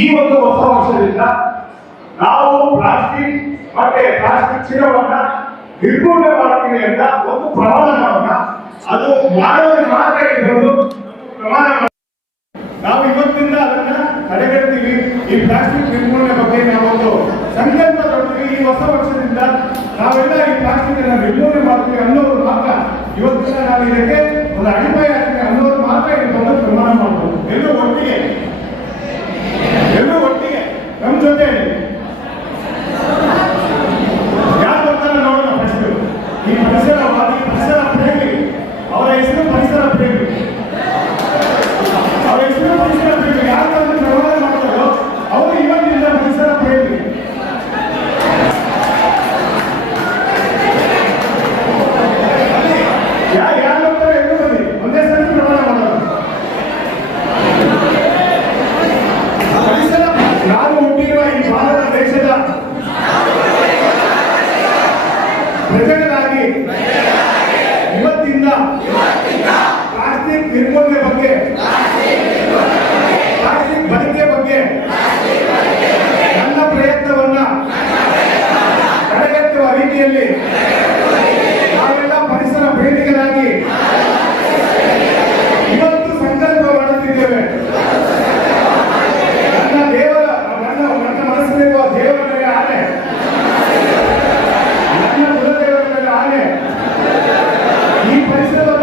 ಈ ಒಂದು ಹೊಸ ವರ್ಷದಿಂದ ನಾವು ಪ್ಲಾಸ್ಟಿಕ್, ಮತ್ತೆ ಪ್ಲಾಸ್ಟಿಕ್ ಚೀಲವನ್ನ ನಿರ್ಮೂಲನೆ ಮಾಡ್ತೀವಿ ಅಂತ ಒಂದು ಪ್ರಮಾಣವನ್ನ ಅದು ಮಾಡೋದು ಮಾತ್ರ ಇರೋದು ಪ್ರಮಾಣ ನಾವು ಇವತ್ತಿಂದ ಅದನ್ನ ತಡೆಗಟ್ತೀವಿ. ಈ ಪ್ಲಾಸ್ಟಿಕ್ ನಿರ್ಮೂಲನೆ ಬಗ್ಗೆ ನಾವೊಂದು ಸಂಕಲ್ಪ ತೊಡ್ತೀವಿ. ಈ ಹೊಸ ವರ್ಷದಿಂದ ನಾವೆಲ್ಲ ಈ ಪ್ಲಾಸ್ಟಿಕ್ ಅನ್ನ ನಿರ್ಮೂಲನೆ ಮಾಡ್ತೀವಿ ಅನ್ನೋದು ಮಾತ್ರ ಇವತ್ತಿನ ನಾವು ಇದಕ್ಕೆ ಒಂದು ಅಡಿಪಾಯ ಈ ಪರಿಸರವಾದಿ ಪರಿಸರ ಪ್ರೇಮಿ. ಅವರ ಹೆಸರು ಪರಿಸರ ಪ್ರೇಮಿ. ಅವರ ಹೆಸರು ಪರಿಸರ ಪ್ರೇಮಿ. ಯಾಕಂದ್ರೆ ಪ್ರವಾದ ಮಾಡ್ತಾರೋ, ಅವರು ಇವತ್ತಿನಿಂದ ಪರಿಸರ ಪ್ರೇಮಿ. Prepare ಪ್ಲಾಸ್ಟಿಕ್ ನಿರ್ಮೂಲನೆ ಬಗ್ಗೆ ಪ್ಲಾಸ್ಟಿಕ್ ಬಳಕೆ ಬಗ್ಗೆ ನನ್ನ ಪ್ರಯತ್ನವನ್ನ ತಡೆಗಟ್ಟುವ ರೀತಿಯಲ್ಲಿ ಪರಿಸರವನ್ನು